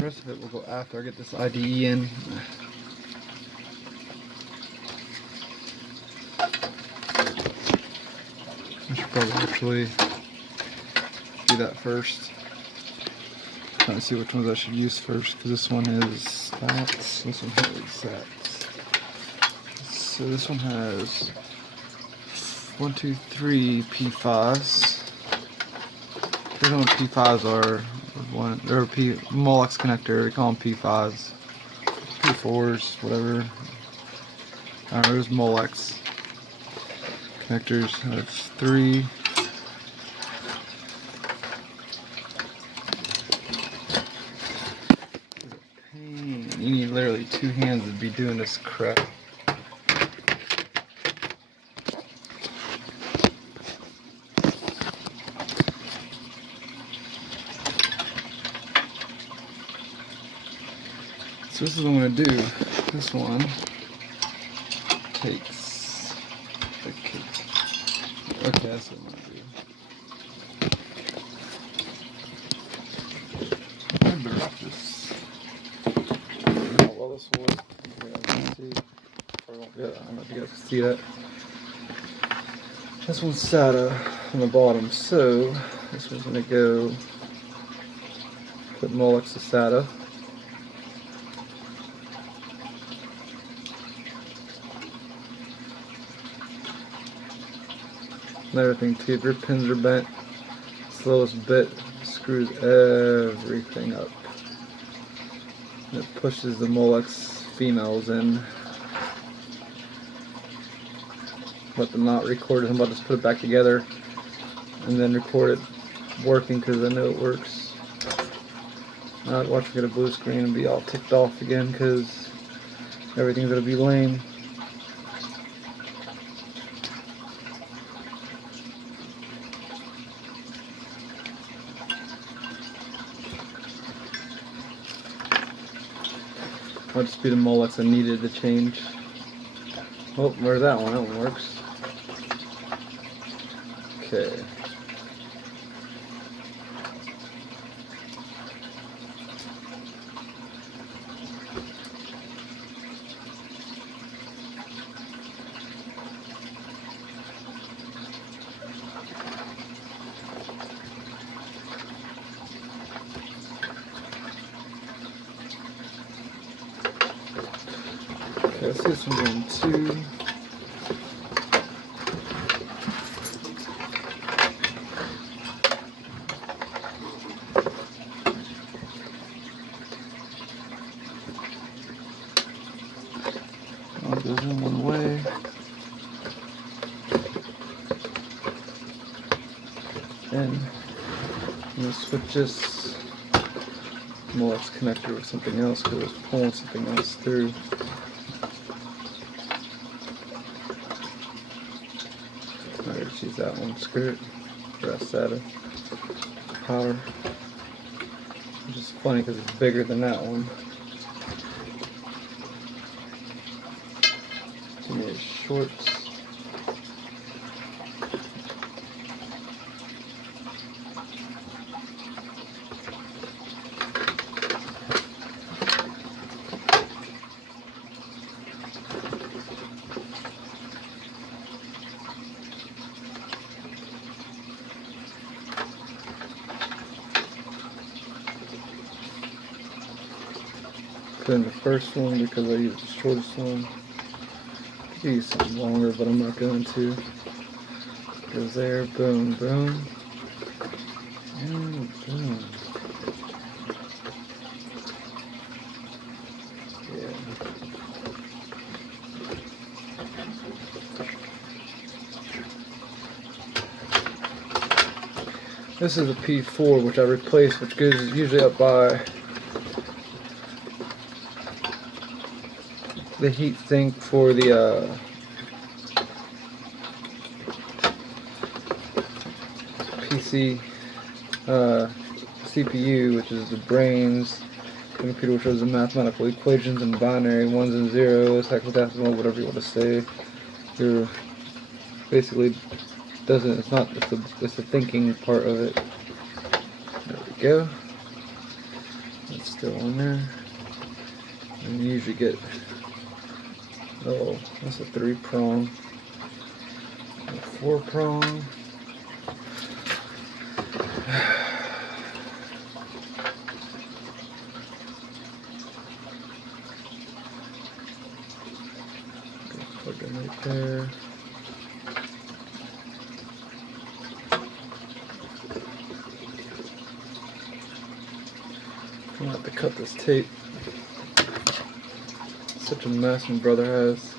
The rest of it will go after I get this IDE in. I should probably actually do that first. Trying to see which ones I should use first, because this one is that. This one has that. So this one has 1, 2, 3 P5s. I don't know what P5s are. They're Molex connector. We call them P5s, P4s, whatever. There's Molex connectors. That's 3. Pain. You need literally 2 hands to be doing this crap. So this is what I'm going to do. This one takes the cake. Okay, that's what I'm going to do. I better off this. How well this will work. I don't know if you guys can see that. This one's SATA on the bottom, so this one's going to go put Molex to SATA. Another thing too, if your pins are bent, slowest bit screws everything up. And it pushes the Molex females in. Let them not record it. I'm about to just put it back together and then record it working, because I know it works. Not watch me get a blue screen and be all ticked off again because everything's gonna be lame. I'll just be the Molex I needed to change. Oh, where's that one? That one works. Okay. Okay, let's see this one going 2. One goes in one way. And I'm going to switch this Molex connector with something else because it's pulling something else through. Alright, just use that one. Screw it. Rest SATA. Power. Which is funny because it's bigger than that one. Too many shorts. Put in the first one because I used the shortest one. I could use something longer, but I'm not going to. Goes there, boom, boom, and boom. Yeah. This is a P4 which I replaced, which goes usually up by the heat sink for the PC CPU, which is the brains, the computer which shows the mathematical equations and binary ones and zeros, hexadecimal, whatever you want to say. You're basically doesn't. It's not. It's the thinking part of it. There we go. And It's still on there. And you usually get, oh, that's a 3-prong, a 4-prong. Plug in right there. I'm gonna have to cut this tape. Such a mess my brother has.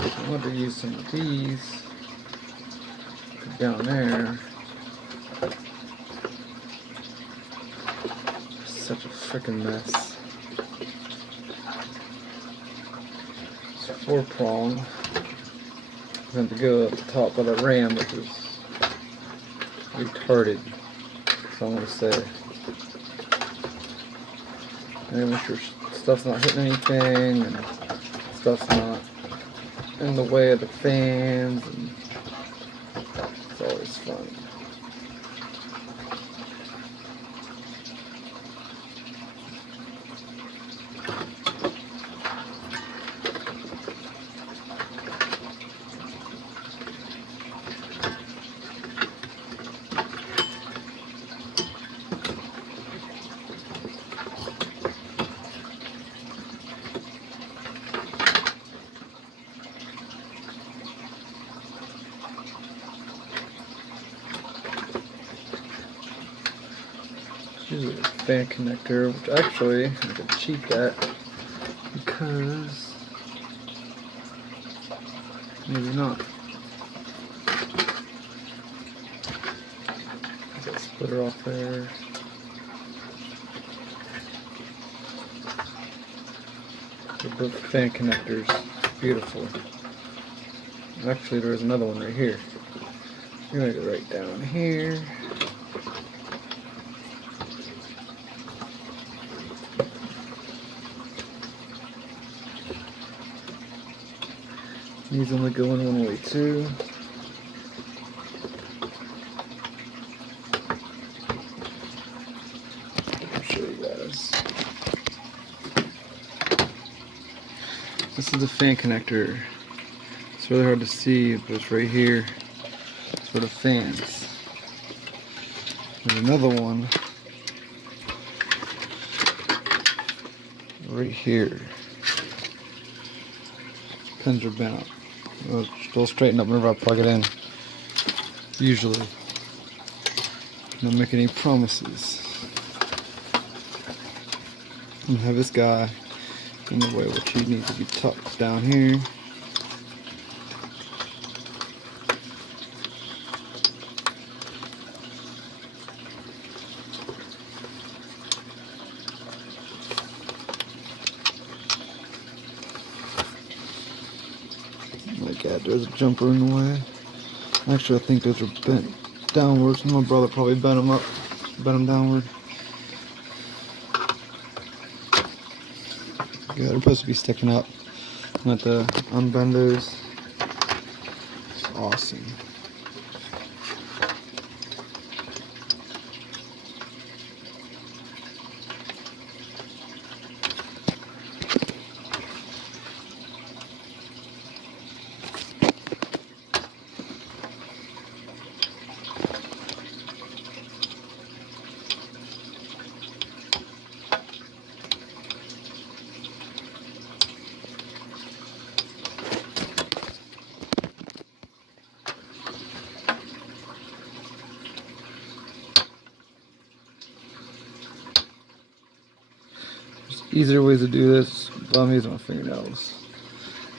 I want to use some of these down there. Such a freaking mess. It's a 4-prong. I'm going to go at the top of the ram, which is retarded. So I'm going to say. And make sure stuff's not hitting anything and stuff's not in the way of the fans, and it's always fun. Usually a fan connector, which actually I could cheat that because maybe not. Got a splitter off there. They're both fan connectors. Beautiful. Actually, there's another one right here. I'm gonna go right down here. These only go in one way too. I'll show you guys. This is the fan connector. It's really hard to see, but it's right here. It's for the fans. There's another one right here. Pins are bent up. They'll straighten up whenever I plug it in. Usually. Don't make any promises. I'm gonna have this guy in the way, which he needs to be tucked down here. Oh my God, there's a jumper in the way. Actually, I think those are bent downwards. My brother probably bent them up, bent them downward. Yeah, they're supposed to be sticking up. I'm going to have to unbend those. It's awesome. Easier ways to do this, but I'm using my fingernails.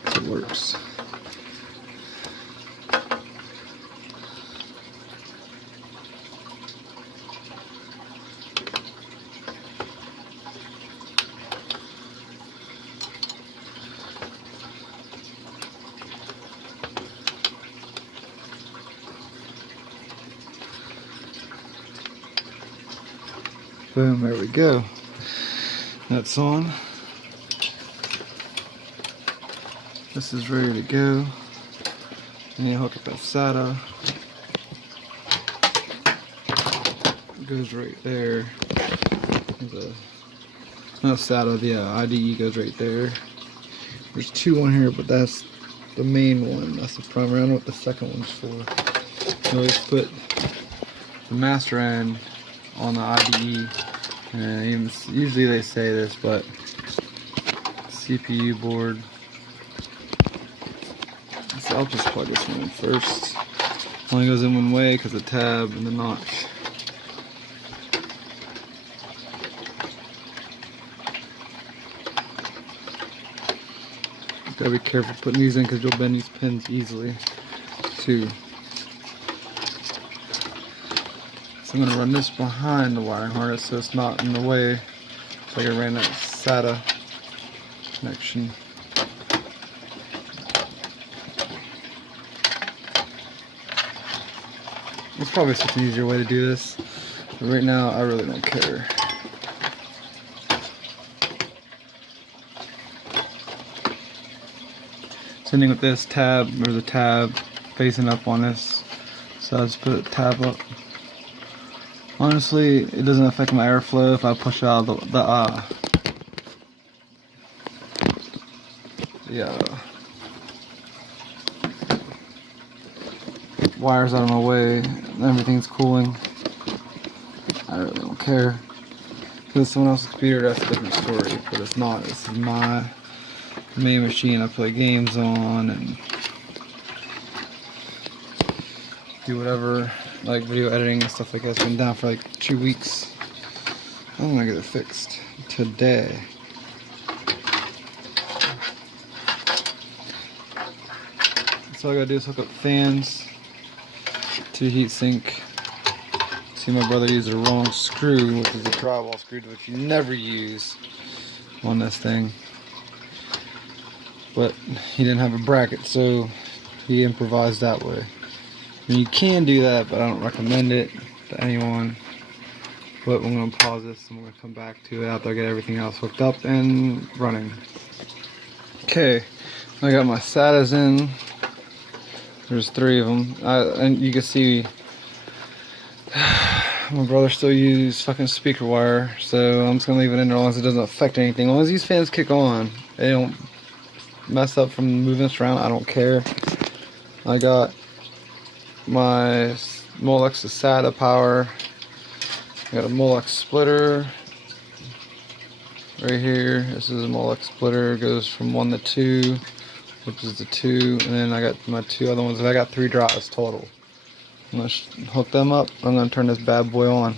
It works. Boom, there we go. That's on. This is ready to go. And you hook up that SATA. It goes right there. It's not SATA, the IDE goes right there. There's two on here, but that's the main one. That's the primary. I don't know what the second one's for. You always put the master end on the IDE, and even, usually they say this, but CPU board. So I'll just plug this one in first. Only goes in one way because the tab and the notch. Gotta be careful putting these in because you'll bend these pins easily too. So I'm gonna run this behind the wiring harness so it's not in the way. So I ran that SATA connection. There's probably such an easier way to do this, but right now I really don't care. Same thing with this tab. There's a tab facing up on this, so I just put a tab up. Honestly, it doesn't affect my airflow if I push out the wires out of my way and everything's cooling. I really don't care. If it's someone else's computer, that's a different story, but it's not. This is my main machine I play games on and do whatever, like video editing and stuff like that. It's been down for like 2 weeks. I'm gonna get it fixed today. So all I gotta do is hook up fans to heatsink. See, my brother used the wrong screw, which is a drywall screw, which you never use on this thing. But he didn't have a bracket, so he improvised that way. I mean, you can do that, but I don't recommend it to anyone. But I'm going to pause this and we're going to come back to it after I get everything else hooked up and running. Okay, I got my SATAs in. There's 3 of them. And you can see my brother still uses fucking speaker wire, so I'm just going to leave it in there as long as it doesn't affect anything. As long as these fans kick on, they don't mess up from moving this around, I don't care. I got my Molex SATA power. I got a Molex splitter right here. This is a Molex splitter. It goes from 1 to 2, which is the 2, and then I got my 2 other ones. And I got 3 drives total. I'm gonna hook them up. I'm gonna turn this bad boy on.